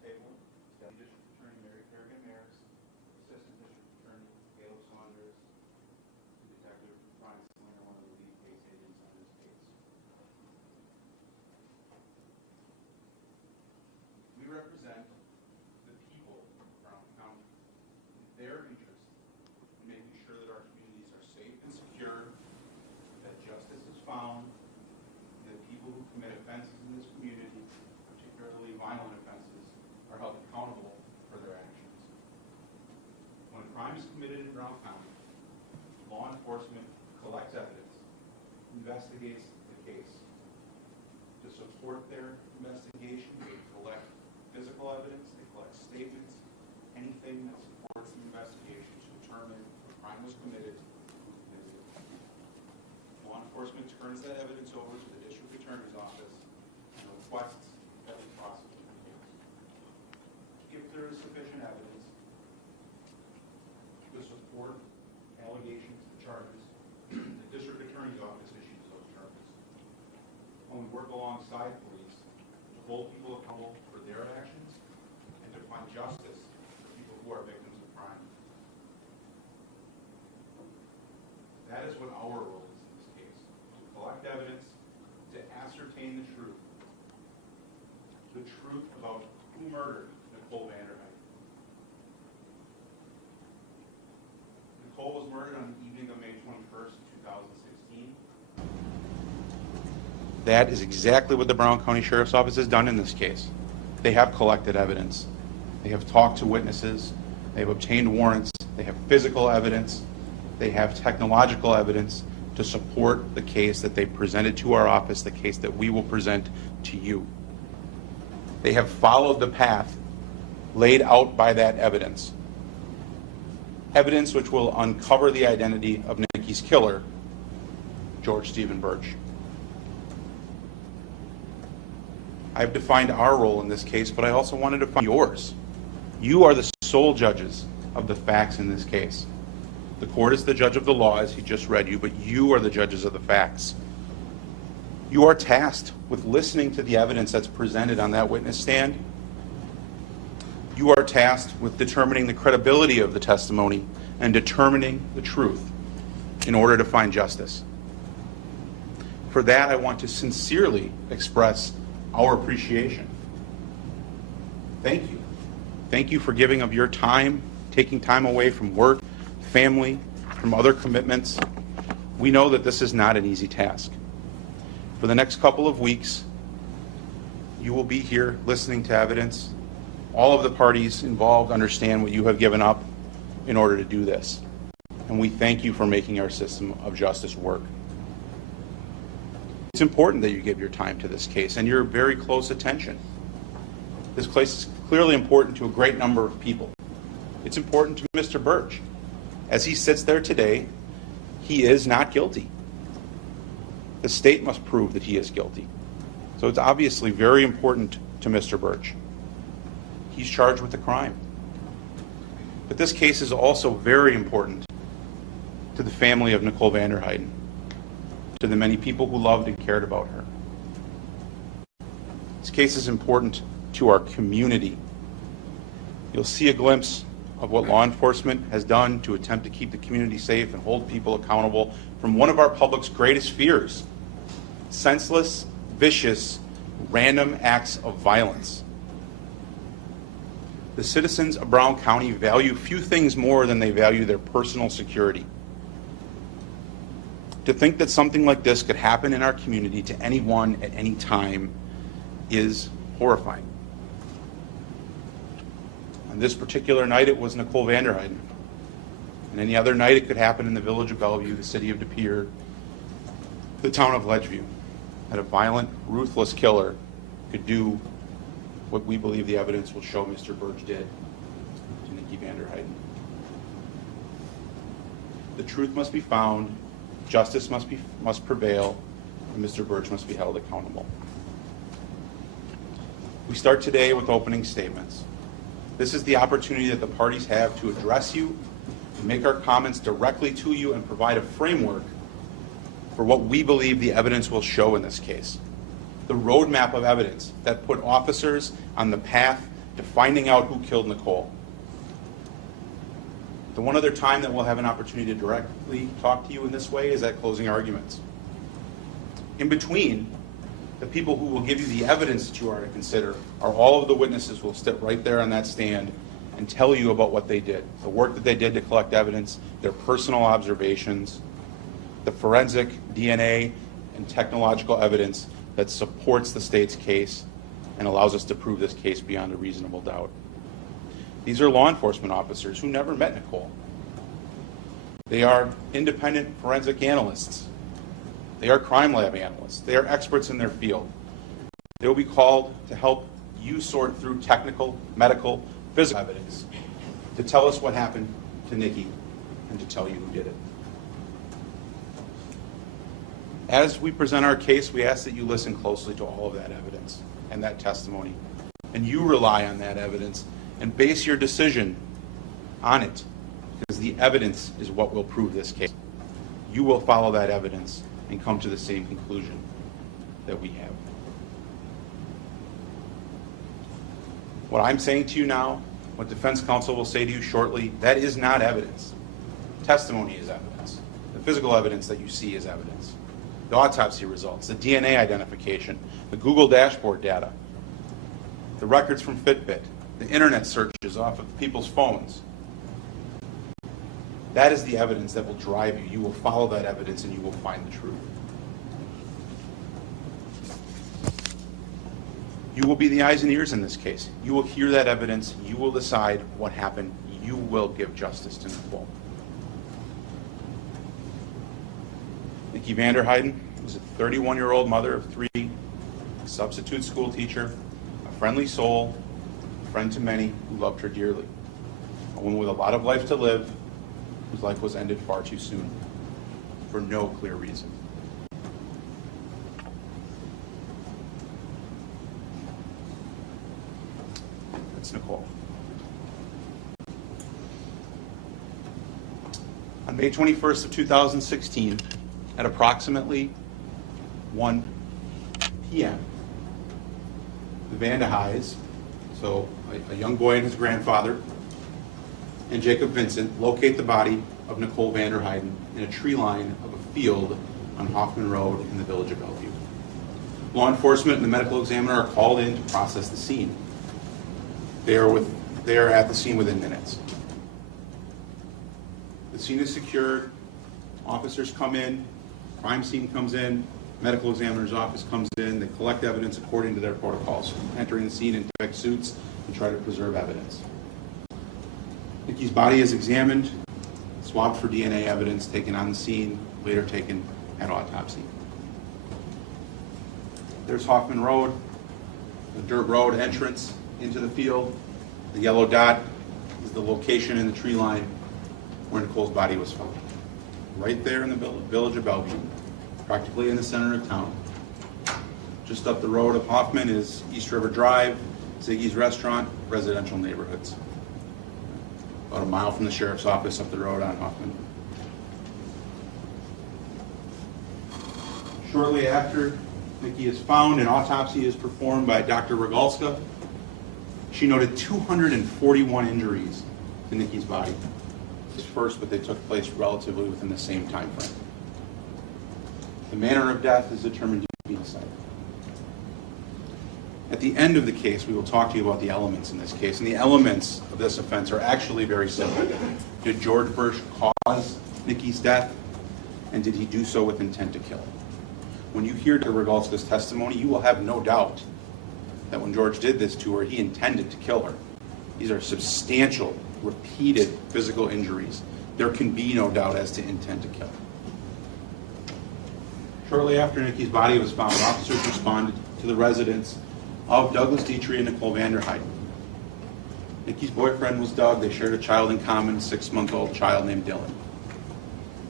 table, Deputy District Attorney Mary Kerrigan Maris, Assistant District Attorney Caleb Saunders, and Detective Brian Slinger, one of the lead case agents on this case. We represent the people of Brown County, their interest in making sure that our communities are safe and secure, that justice is found, that people who commit offenses in this community, particularly violent offenses, are held accountable for their actions. When a crime is committed in Brown County, law enforcement collects evidence, investigates the case. To support their investigation, they collect physical evidence, they collect statements, anything that supports the investigation to determine if a crime was committed. Law enforcement turns that evidence over to the district attorney's office and requests that we prosecute the case. If there is sufficient evidence to support allegations and charges, the district attorney's office issues those charges. When we work alongside police to hold people accountable for their actions and to find justice for people who are victims of crime. That is what our role is in this case, to collect evidence, to ascertain the truth about who murdered Nicole Vanderhyde. Nicole was murdered on the evening of May 21st, 2016. That is exactly what the Brown County Sheriff's Office has done in this case. They have collected evidence. They have talked to witnesses. They have obtained warrants. They have physical evidence. They have technological evidence to support the case that they presented to our office, the case that we will present to you. They have followed the path laid out by that evidence. Evidence which will uncover the identity of Nikki's killer, George Stephen Burch. I've defined our role in this case, but I also wanted to define yours. You are the sole judges of the facts in this case. The court is the judge of the law, as he just read you, but you are the judges of the facts. You are tasked with listening to the evidence that's presented on that witness stand. You are tasked with determining the credibility of the testimony and determining the truth in order to find justice. For that, I want to sincerely express our appreciation. Thank you. Thank you for giving of your time, taking time away from work, family, from other commitments. We know that this is not an easy task. For the next couple of weeks, you will be here listening to evidence. All of the parties involved understand what you have given up in order to do this. And we thank you for making our system of justice work. It's important that you give your time to this case and your very close attention. This case is clearly important to a great number of people. It's important to Mr. Burch. As he sits there today, he is not guilty. The state must prove that he is guilty. So it's obviously very important to Mr. Burch. He's charged with a crime. But this case is also very important to the family of Nicole Vanderhyde, to the many people who loved and cared about her. This case is important to our community. You'll see a glimpse of what law enforcement has done to attempt to keep the community safe and hold people accountable from one of our public's greatest fears: senseless, vicious, random acts of violence. The citizens of Brown County value few things more than they value their personal security. To think that something like this could happen in our community to anyone at any time is horrifying. On this particular night, it was Nicole Vanderhyde. And any other night, it could happen in the village of Bellevue, the city of De Pere, the town of Ledgeview, that a violent, ruthless killer could do what we believe the evidence will show Mr. Burch did to Nikki Vanderhyde. The truth must be found, justice must prevail, and Mr. Burch must be held accountable. We start today with opening statements. This is the opportunity that the parties have to address you, to make our comments directly to you, and provide a framework for what we believe the evidence will show in this case. The roadmap of evidence that put officers on the path to finding out who killed Nicole. The one other time that we'll have an opportunity to directly talk to you in this way is at closing arguments. In between, the people who will give you the evidence that you are to consider are all of the witnesses who will sit right there on that stand and tell you about what they did, the work that they did to collect evidence, their personal observations, the forensic DNA and technological evidence that supports the state's case and allows us to prove this case beyond a reasonable doubt. These are law enforcement officers who never met Nicole. They are independent forensic analysts. They are crime lab analysts. They are experts in their field. They will be called to help you sort through technical, medical, physical evidence to tell us what happened to Nikki and to tell you who did it. As we present our case, we ask that you listen closely to all of that evidence and that testimony, and you rely on that evidence and base your decision on it, because the evidence is what will prove this case. You will follow that evidence and come to the same conclusion that we have. What I'm saying to you now, what defense counsel will say to you shortly, that is not evidence. Testimony is evidence. The physical evidence that you see is evidence. The autopsy results, the DNA identification, the Google dashboard data, the records from Fitbit, the internet searches off of people's phones. That is the evidence that will drive you. You will follow that evidence and you will find the truth. You will be the eyes and ears in this case. You will hear that evidence. You will decide what happened. You will give justice to Nicole. Nikki Vanderheiden was a 31-year-old mother of 3, a substitute school teacher, a friendly soul, a friend to many who loved her dearly. A woman with a lot of life to live, whose life was ended far too soon, for no clear reason. That's Nicole. On May 21st of 2016, at approximately 1 p.m., the Vandeheyes, so a young boy and his grandfather, and Jacob Vincent locate the body of Nicole Vanderheiden in a tree line of a field on Hoffman Road in the village of Bellevue. Law enforcement and the medical examiner are called in to process the scene. They are at the scene within minutes. The scene is secured. Officers come in. Crime scene comes in. Medical examiner's office comes in. They collect evidence according to their protocols, entering the scene in tech suits and try to preserve evidence. Nikki's body is examined, swabbed for DNA evidence, taken on the scene, later taken at autopsy. There's Hoffman Road, the dirt road entrance into the field. The yellow dot is the location in the tree line where Nicole's body was found. Right there in the village of Bellevue, practically in the center of town. Just up the road of Hoffman is East River Drive, Ziggy's Restaurant, residential neighborhoods. About a mile from the sheriff's office up the road on Hoffman. Shortly after Nikki is found, an autopsy is performed by Dr. Rogalska. She noted 241 injuries to Nikki's body. First, but they took place relatively within the same time frame. The manner of death is determined to be homicide. At the end of the case, we will talk to you about the elements in this case, and the elements of this offense are actually very simple. Did George Burch cause Nikki's death, and did he do so with intent to kill? When you hear Dr. Rogalska's testimony, you will have no doubt that when George did this to her, he intended to kill her. These are substantial, repeated physical injuries. There can be no doubt as to intent to kill. Shortly after Nikki's body was found, officers responded to the residence of Douglas Dietrich and Nicole Vanderheiden. Nikki's boyfriend was Doug. They shared a child in common, a 6-month-old child named Dylan.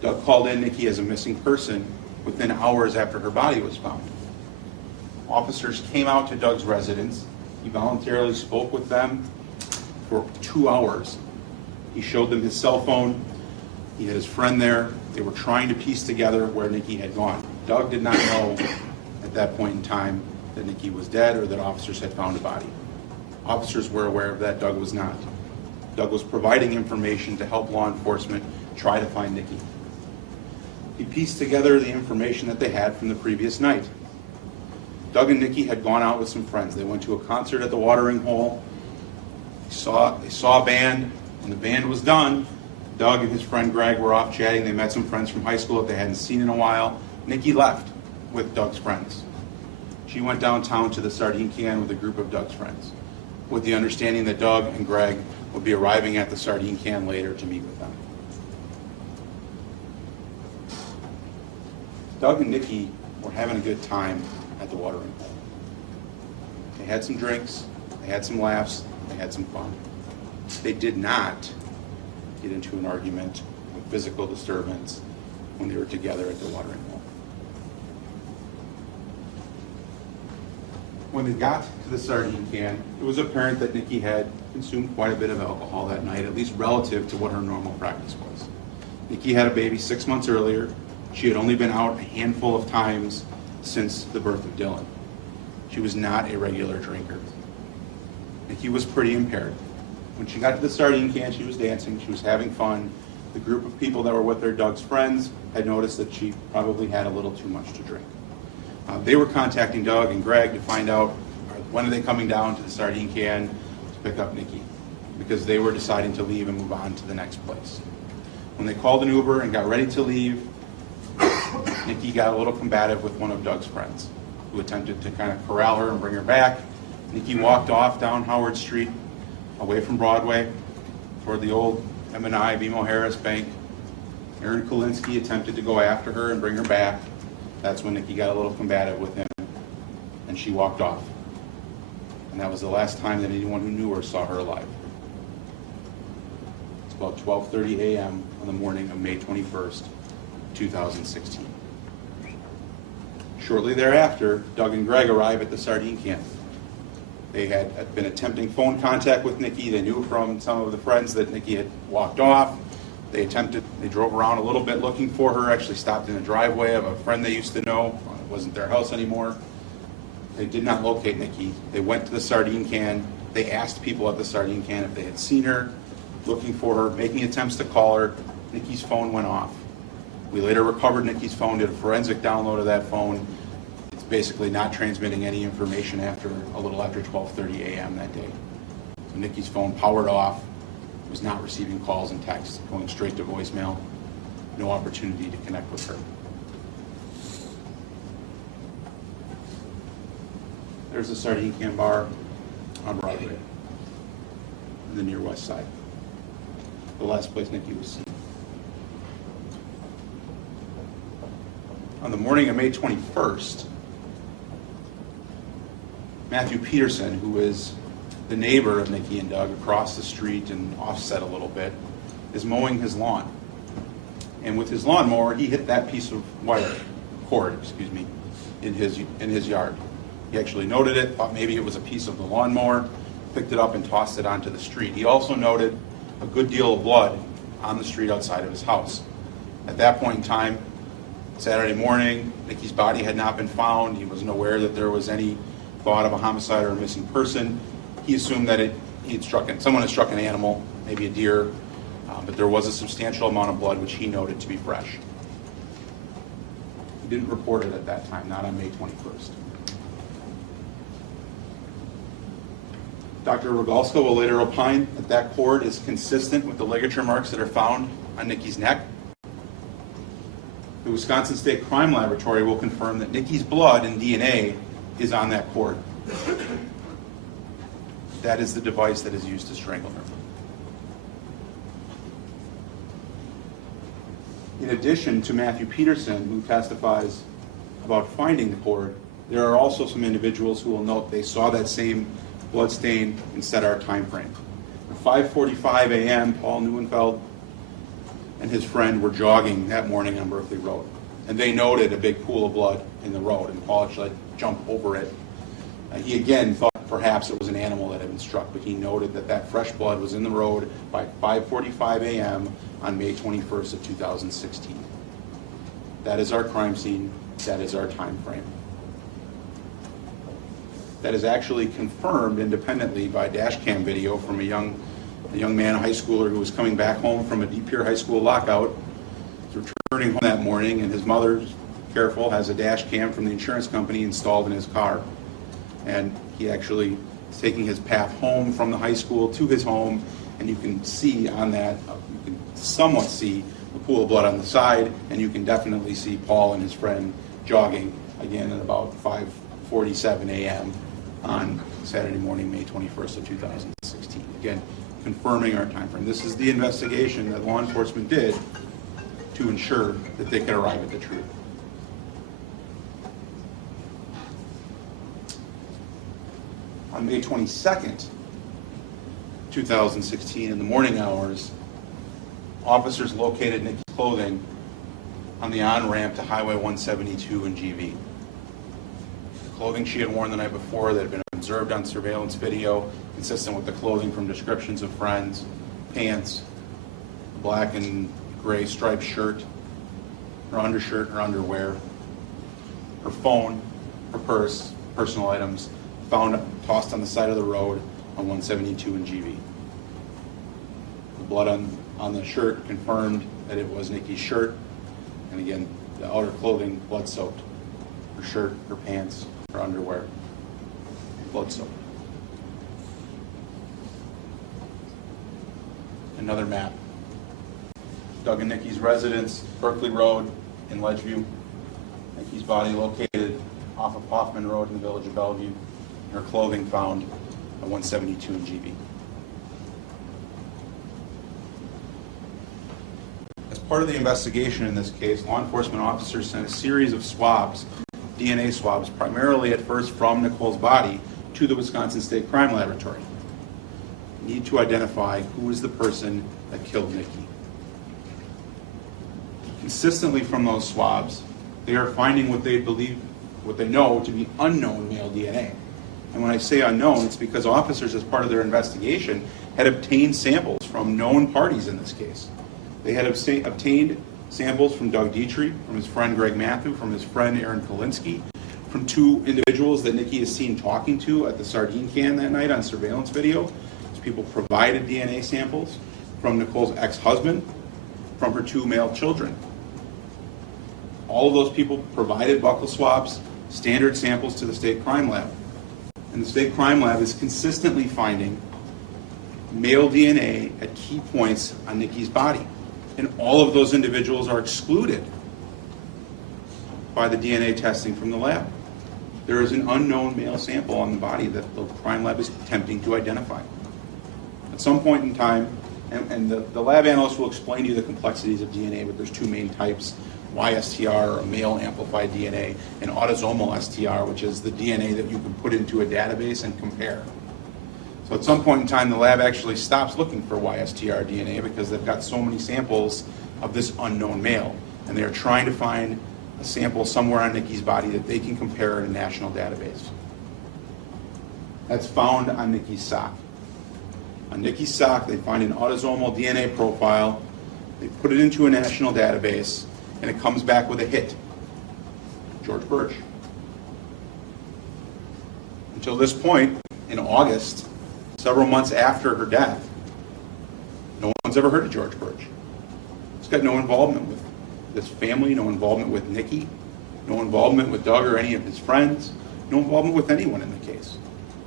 Doug called in Nikki as a missing person within hours after her body was found. Officers came out to Doug's residence. He voluntarily spoke with them for 2 hours. He showed them his cell phone. He had his friend there. They were trying to piece together where Nikki had gone. Doug did not know at that point in time that Nikki was dead or that officers had found a body. Officers were aware of that, Doug was not. Doug was providing information to help law enforcement try to find Nikki. He pieced together the information that they had from the previous night. Doug and Nikki had gone out with some friends. They went to a concert at the watering hole. They saw a band. When the band was done, Doug and his friend Greg were off chatting. They met some friends from high school that they hadn't seen in a while. Nikki left with Doug's friends. She went downtown to the Sardine Can with a group of Doug's friends, with the understanding that Doug and Greg would be arriving at the Sardine Can later to meet with them. Doug and Nikki were having a good time at the watering hole. They had some drinks, they had some laughs, they had some fun. They did not get into an argument with physical disturbance when they were together at the watering hole. When they got to the Sardine Can, it was apparent that Nikki had consumed quite a bit of alcohol that night, at least relative to what her normal practice was. Nikki had a baby 6 months earlier. She had only been out a handful of times since the birth of Dylan. She was not a regular drinker. Nikki was pretty impaired. When she got to the Sardine Can, she was dancing, she was having fun. The group of people that were with her, Doug's friends, had noticed that she probably had a little too much to drink. They were contacting Doug and Greg to find out when are they coming down to the Sardine Can to pick up Nikki, because they were deciding to leave and move on to the next place. When they called an Uber and got ready to leave, Nikki got a little combative with one of Doug's friends, who attempted to kind of corral her and bring her back. Nikki walked off down Howard Street, away from Broadway, toward the old M&I BMO Harris Bank. Aaron Kulinski attempted to go after her and bring her back. That's when Nikki got a little combative with him, and she walked off. And that was the last time that anyone who knew her saw her alive. It's about 12:30 a.m. on the morning of May 21st, 2016. Shortly thereafter, Doug and Greg arrive at the Sardine Can. They had been attempting phone contact with Nikki. They knew from some of the friends that Nikki had walked off. They drove around a little bit looking for her, actually stopped in a driveway of a friend they used to know. It wasn't their house anymore. They did not locate Nikki. They went to the Sardine Can. They asked people at the Sardine Can if they had seen her, looking for her, making attempts to call her. Nikki's phone went off. We later recovered Nikki's phone, did a forensic download of that phone. It's basically not transmitting any information a little after 12:30 a.m. that day. So Nikki's phone powered off, was not receiving calls and texts, going straight to voicemail. No opportunity to connect with her. There's the Sardine Can bar on Broadway, the near west side. The last place Nikki was seen. On the morning of May 21st, Matthew Peterson, who is the neighbor of Nikki and Doug across the street and offset a little bit, is mowing his lawn. And with his lawnmower, he hit that piece of cord, in his yard. He actually noted it, thought maybe it was a piece of the lawnmower, picked it up and tossed it onto the street. He also noted a good deal of blood on the street outside of his house. At that point in time, Saturday morning, Nikki's body had not been found. He wasn't aware that there was any thought of a homicide or a missing person. He assumed that someone had struck an animal, maybe a deer, but there was a substantial amount of blood which he noted to be fresh. He didn't report it at that time, not on May 21st. Dr. Rogalska will later opine that that cord is consistent with the ligature marks that are found on Nikki's neck. The Wisconsin State Crime Laboratory will confirm that Nikki's blood and DNA is on that cord. That is the device that is used to strangle her. In addition to Matthew Peterson, who testifies about finding the cord, there are also some individuals who will note they saw that same blood stain and set our time frame. At 5:45 a.m., Paul Neuenfeld and his friend were jogging that morning on Berkeley Road. And they noted a big pool of blood in the road, and Paul actually jumped over it. He again thought perhaps it was an animal that had been struck, but he noted that that fresh blood was in the road by 5:45 a.m. on May 21st of 2016. That is our crime scene. That is our time frame. that is actually confirmed independently by dash cam video from a young man, a high schooler, who was coming back home from a Deep Pier High School lockout. He's returning home that morning, and his mother, careful, has a dash cam from the insurance company installed in his car. And he actually is taking his path home from the high school to his home, and you can see on that, you can somewhat see the pool of blood on the side, and you can definitely see Paul and his friend jogging again at about 5:47 a.m. on Saturday morning, May 21st of 2016. Again, confirming our time frame. This is the investigation that law enforcement did to ensure that they could arrive at the truth. On May 22nd, 2016, in the morning hours, officers located Nikki's clothing on the on-ramp to Highway 172 in GV. The clothing she had worn the night before that had been observed on surveillance video, consistent with the clothing from descriptions of friends, pants, a black and gray striped shirt, her undershirt, her underwear, her phone, her purse, personal items, found tossed on the side of the road on 172 in GV. The blood on the shirt confirmed that it was Nikki's shirt, and again, the outer clothing blood-soaked. Her shirt, her pants, her underwear, blood-soaked. Another map. Doug and Nikki's residence, Berkeley Road in Ledgeview. Nikki's body located off of Hoffman Road in the village of Bellevue. Her clothing found at 172 in GV. As part of the investigation in this case, law enforcement officers sent a series of swabs, DNA swabs, primarily at first from Nicole's body, to the Wisconsin State Crime Laboratory. We need to identify who is the person that killed Nikki. Consistently from those swabs, they are finding what they know to be unknown male DNA. And when I say unknown, it's because officers, as part of their investigation, had obtained samples from known parties in this case. They had obtained samples from Doug Dietrich, from his friend Greg Matthew, from his friend Aaron Kolinsky, from two individuals that Nikki is seen talking to at the sardine can that night on surveillance video. These people provided DNA samples from Nicole's ex-husband, from her two male children. All of those people provided buccal swabs, standard samples to the State Crime Lab. And the State Crime Lab is consistently finding male DNA at key points on Nikki's body. And all of those individuals are excluded by the DNA testing from the lab. There is an unknown male sample on the body that the crime lab is attempting to identify. At some point in time, and the lab analyst will explain to you the complexities of DNA, but there's two main types: YSTR, or male amplified DNA, and autosomal STR, which is the DNA that you can put into a database and compare. So at some point in time, the lab actually stops looking for YSTR DNA because they've got so many samples of this unknown male, and they're trying to find a sample somewhere on Nikki's body that they can compare in a national database. That's found on Nikki's sock. On Nikki's sock, they find an autosomal DNA profile, they put it into a national database, and it comes back with a hit: George Burch. Until this point, in August, several months after her death, no one's ever heard of George Burch. He's got no involvement with this family, no involvement with Nikki, no involvement with Doug or any of his friends, no involvement with anyone in the case.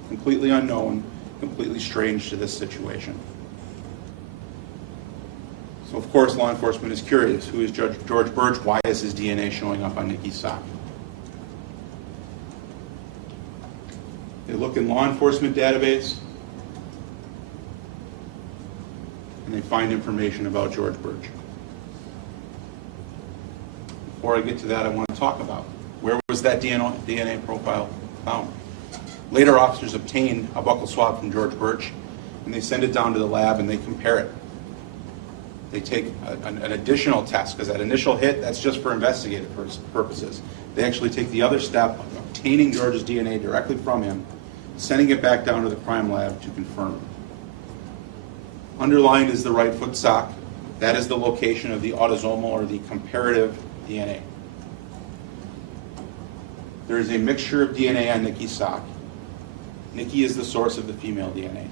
Completely unknown, completely strange to this situation. So of course law enforcement is curious. Who is George Burch? Why is his DNA showing up on Nikki's sock? They look in law enforcement database and they find information about George Burch. Before I get to that, I want to talk about where was that DNA profile found. Later, officers obtain a buccal swab from George Burch, and they send it down to the lab and they compare it. They take an additional test, because that initial hit, that's just for investigative purposes. They actually take the other step of obtaining George's DNA directly from him, sending it back down to the crime lab to confirm. Underlined is the right foot sock. That is the location of the autosomal or the comparative DNA. There is a mixture of DNA on Nikki's sock. Nikki is the source of the female DNA.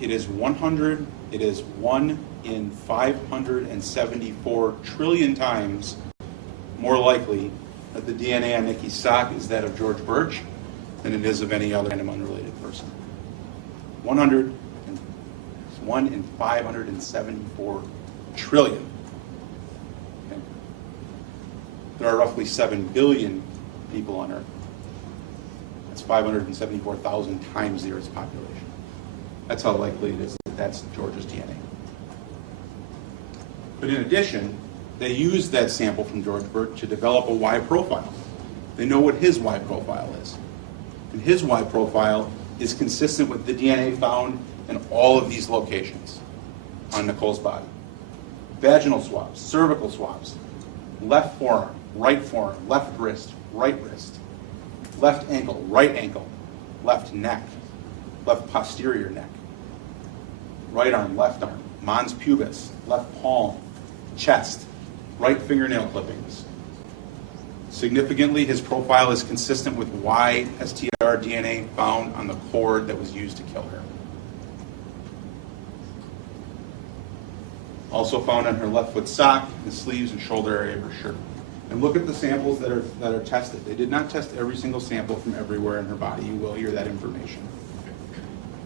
It is 1 in 574 trillion times more likely that the DNA on Nikki's sock is that of George Burch than it is of any other random unrelated person. 1 in 574 trillion. Okay. There are roughly 7 billion people on Earth. That's 574,000 times the Earth's population. That's how likely it is that that's George's DNA. But in addition, they used that sample from George Burch to develop a Y profile. They know what his Y profile is. And his Y profile is consistent with the DNA found in all of these locations on Nicole's body. Vaginal swabs, cervical swabs, left forearm, left wrist, right wrist, left ankle, right ankle, left neck, left posterior neck, right arm, left arm, mons pubis, left palm, chest, right fingernail clippings. Significantly, his profile is consistent with YSTR DNA found on the cord that was used to kill her. Also found on her left foot sock, the sleeves and shoulder area of her shirt. And look at the samples that are tested. They did not test every single sample from everywhere in her body. You will hear that information.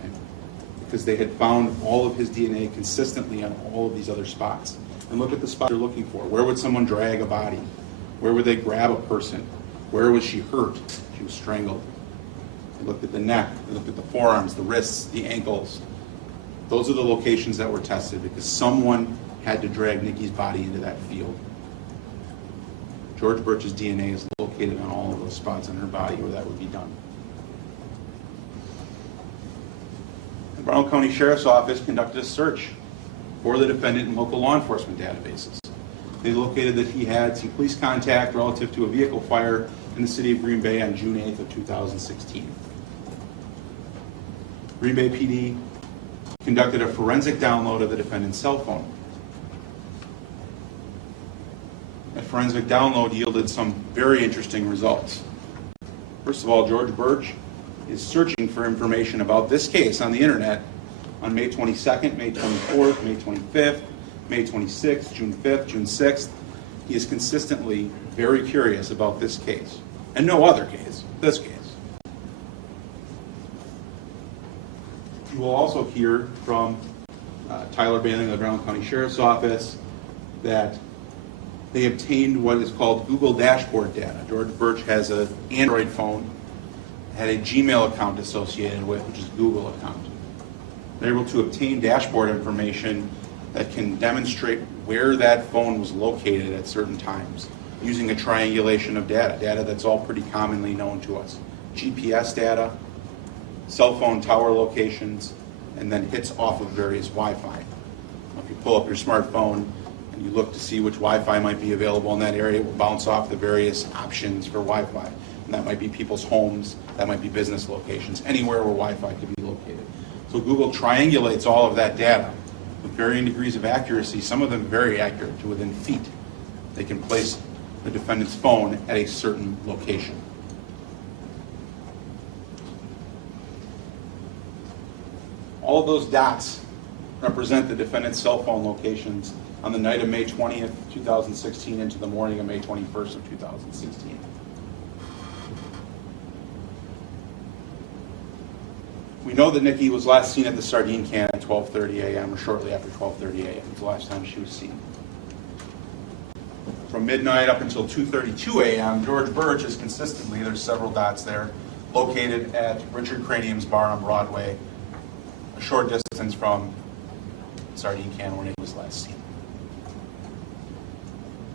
Okay. Because they had found all of his DNA consistently on all of these other spots. And look at the spots they're looking for. Where would someone drag a body? Where would they grab a person? Where was she hurt? She was strangled. They looked at the neck. They looked at the forearms, the wrists, the ankles. Those are the locations that were tested because someone had to drag Nikki's body into that field. George Burch's DNA is located on all of those spots on her body where that would be done. The Brown County Sheriff's Office conducted a search for the defendant in local law enforcement databases. They located that he had some police contact relative to a vehicle fire in the city of Green Bay on June 8th of 2016. Green Bay PD conducted a forensic download of the defendant's cell phone. That forensic download yielded some very interesting results. First of all, George Burch is searching for information about this case on the internet on May 22nd, May 24th, May 25th, May 26th, June 5th, June 6th. He is consistently very curious about this case, and no other case, this case. You will also hear from Tyler Bailey of the Brown County Sheriff's Office that they obtained what is called Google dashboard data. George Burch has an Android phone, had a Gmail account associated with, which is a Google account. They're able to obtain dashboard information that can demonstrate where that phone was located at certain times using a triangulation of data that's all pretty commonly known to us. GPS data, cell phone tower locations, and then hits off of various Wi-Fi. If you pull up your smartphone and you look to see which Wi-Fi might be available in that area, it will bounce off the various options for Wi-Fi. And that might be people's homes, that might be business locations, anywhere where Wi-Fi could be located. So Google triangulates all of that data with varying degrees of accuracy, some of them very accurate to within feet. They can place the defendant's phone at a certain location. All of those dots represent the defendant's cell phone locations on the night of May 20th, 2016 into the morning of May 21st of 2016. We know that Nikki was last seen at the sardine can at 12:30 a.m. or shortly after 12:30 a.m. was the last time she was seen. From midnight up until 2:32 a.m., George Burch is consistently, there's several dots there, located at Richard Cranium's bar on Broadway, a short distance from sardine can where Nikki was last seen.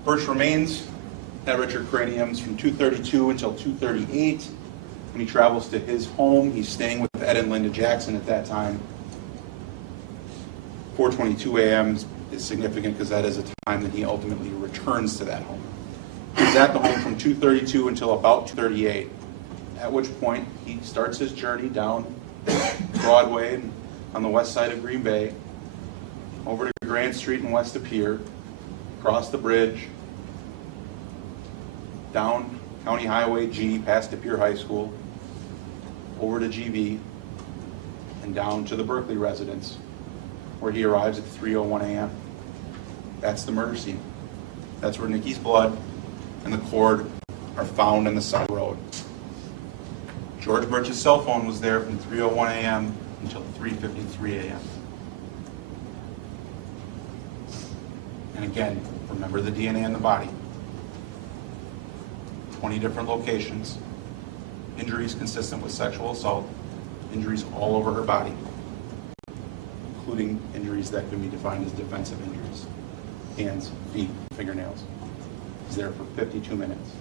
Burch remains at Richard Cranium's from 2:32 until 2:38. When he travels to his home, he's staying with Ed and Linda Jackson at that time. 4:22 a.m. is significant because that is a time that he ultimately returns to that home. He's at the home from 2:32 until about 2:38, at which point he starts his journey down Broadway on the west side of Green Bay, over to Grand Street and West of Pier, across the bridge, down County Highway G past De Pere High School, over to GV, and down to the Berkeley residence, where he arrives at 3:01 a.m. That's the murder scene. That's where Nikki's blood and the cord are found on the side road. George Burch's cell phone was there from 3:01 a.m. until 3:53 a.m. And again, remember the DNA in the body. 20 different locations, injuries consistent with sexual assault, injuries all over her body, including injuries that can be defined as defensive injuries, hands, feet, fingernails. He's there for 52 minutes.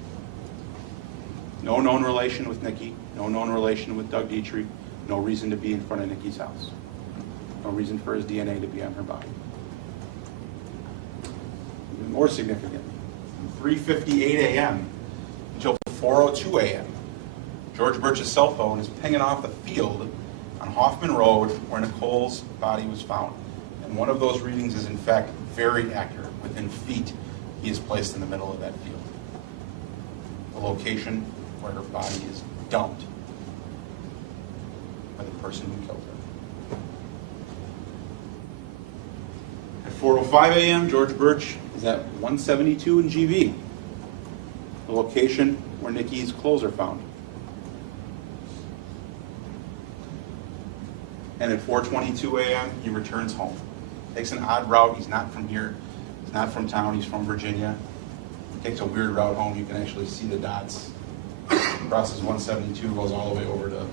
No known relation with Nikki, no known relation with Doug Dietrich, no reason to be in front of Nikki's house. No reason for his DNA to be on her body. Even more significant, from 3:58 a.m. until 4:02 a.m., George Burch's cell phone is pinging off the field on Hoffman Road where Nicole's body was found. And one of those readings is in fact very accurate. Within feet, he is placed in the middle of that field. The location where her body is dumped by the person who killed her. At 4:05 a.m., George Burch is at 172 in GV, the location where Nikki's clothes are found. And at 4:22 a.m., he returns home. Takes an odd route. He's not from here. He's not from town. He's from Virginia. He takes a weird route home. You can actually see the dots. Crosses 172, goes all the way over to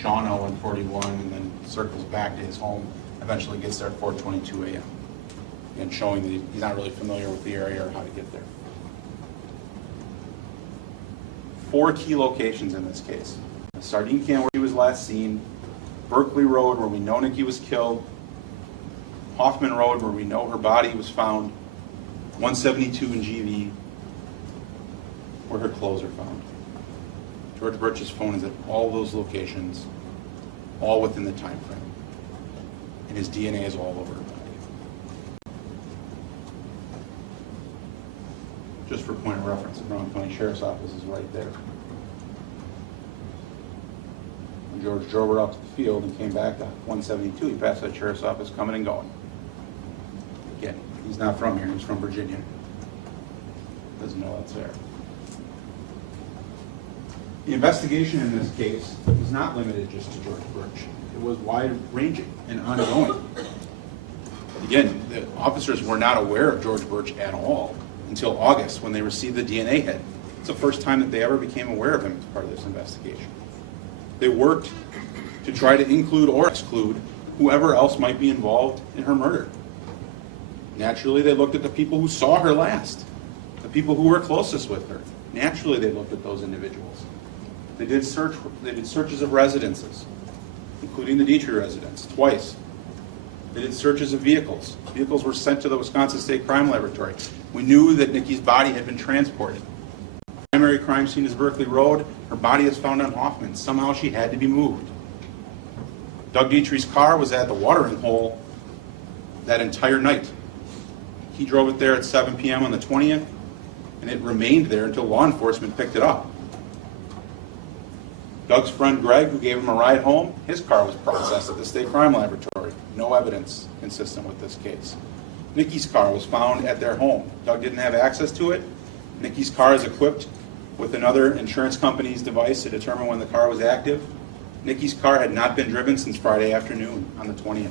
Shawano and 41, and then circles back to his home. Eventually gets there at 4:22 a.m. And showing that he's not really familiar with the area or how to get there. 4 key locations in this case. The sardine can where he was last seen, Berkeley Road where we know Nikki was killed, Hoffman Road where we know her body was found, 172 in GV where her clothes are found. George Burch's phone is at all those locations, all within the time frame. And his DNA is all over her body. Just for point of reference, the Brown County Sheriff's Office is right there. When George drove her out to the field and came back to 172, he passed that sheriff's office coming and going. Again, he's not from here, he's from Virginia. Doesn't know that's there. The investigation in this case was not limited just to George Burch. It was wide-ranging and ongoing. Again, the officers were not aware of George Burch at all until August when they received the DNA hit. It's the first time that they ever became aware of him as part of this investigation. They worked to try to include or exclude whoever else might be involved in her murder. Naturally, they looked at the people who saw her last, the people who were closest with her. Naturally, they looked at those individuals. They did searches of residences, including the Dietrich residence, twice. They did searches of vehicles. Vehicles were sent to the Wisconsin State Crime Laboratory. We knew that Nikki's body had been transported. The primary crime scene is Berkeley Road. Her body is found on Hoffman. Somehow she had to be moved. Doug Dietrich's car was at the watering hole that entire night. He drove it there at 7 p.m. on the 20th, and it remained there until law enforcement picked it up. Doug's friend Greg, who gave him a ride home, his car was processed at the State Crime Laboratory. No evidence consistent with this case. Nikki's car was found at their home. Doug didn't have access to it. Nikki's car is equipped with another insurance company's device to determine when the car was active. Nikki's car had not been driven since Friday afternoon on the 20th.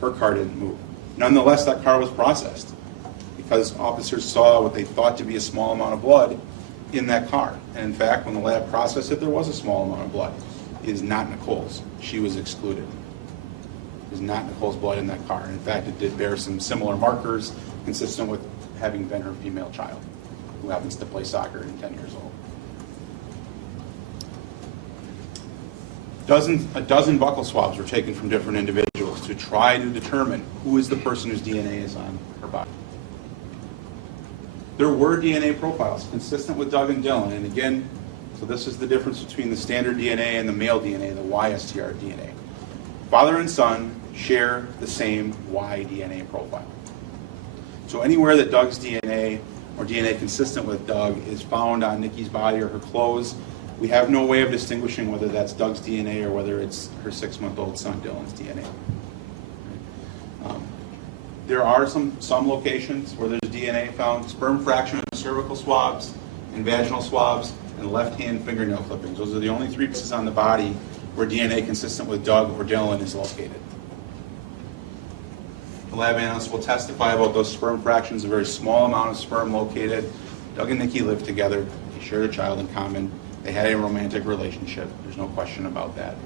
Her car didn't move. Nonetheless, that car was processed because officers saw what they thought to be a small amount of blood in that car. And in fact, when the lab processed it, there was a small amount of blood. It is not Nicole's. She was excluded. It is not Nicole's blood in that car. In fact, it did bear some similar markers consistent with having been her female child, who happens to play soccer and 10 years old. A dozen buccal swabs were taken from different individuals to try to determine who is the person whose DNA is on her body. There were DNA profiles consistent with Doug and Dylan, and again, so this is the difference between the standard DNA and the male DNA, the YSTR DNA. Father and son share the same Y DNA profile. So anywhere that Doug's DNA or DNA consistent with Doug is found on Nikki's body or her clothes, We have no way of distinguishing whether that's Doug's DNA or whether it's her 6-month-old son Dylan's DNA. There are some locations where there's DNA found, sperm fraction in cervical swabs and vaginal swabs and left-hand fingernail clippings. Those are the only 3 pieces on the body where DNA consistent with Doug or Dylan is located. The lab analyst will testify about those sperm fractions, a very small amount of sperm located. Doug and Nikki lived together. They shared a child in common. They had a romantic relationship. There's no question about that.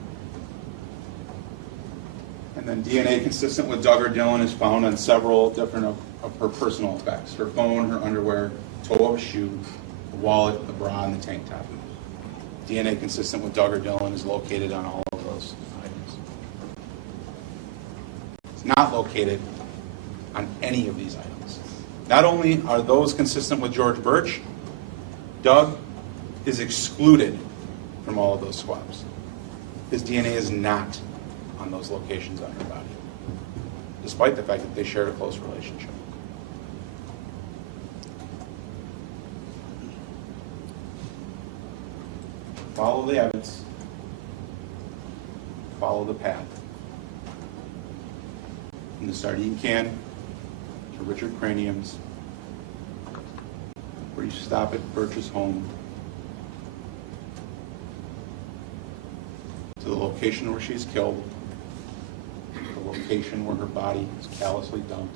And then DNA consistent with Doug or Dylan is found on several different of her personal effects. Her phone, her underwear, toe of a shoe, the wallet, the bra, and the tank top. DNA consistent with Doug or Dylan is located on all of those items. It's not located on any of these items. Not only are those consistent with George Burch, Doug is excluded from all of those swabs. His DNA is not on those locations on her body, despite the fact that they shared a close relationship. Follow the evidence, follow the path. From the sardine can to Richard Cranium's, where you stop at Burch's home, to the location where she's killed, the location where her body is callously dumped,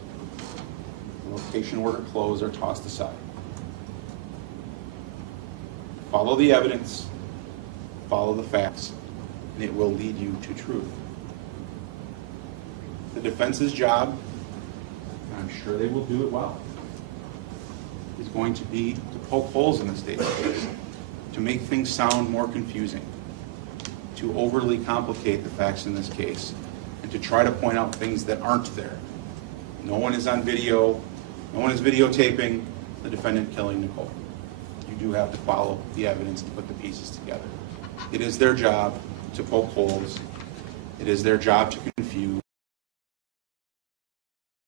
the location where her clothes are tossed aside. Follow the evidence, follow the facts, and it will lead you to truth. The defense's job, and I'm sure they will do it well, is going to be to poke holes in the state's case, to make things sound more confusing, to overly complicate the facts in this case, and to try to point out things that aren't there. No one is on video, no one is videotaping the defendant killing Nicole. You do have to follow the evidence and put the pieces together. It is their job to poke holes. It is their job to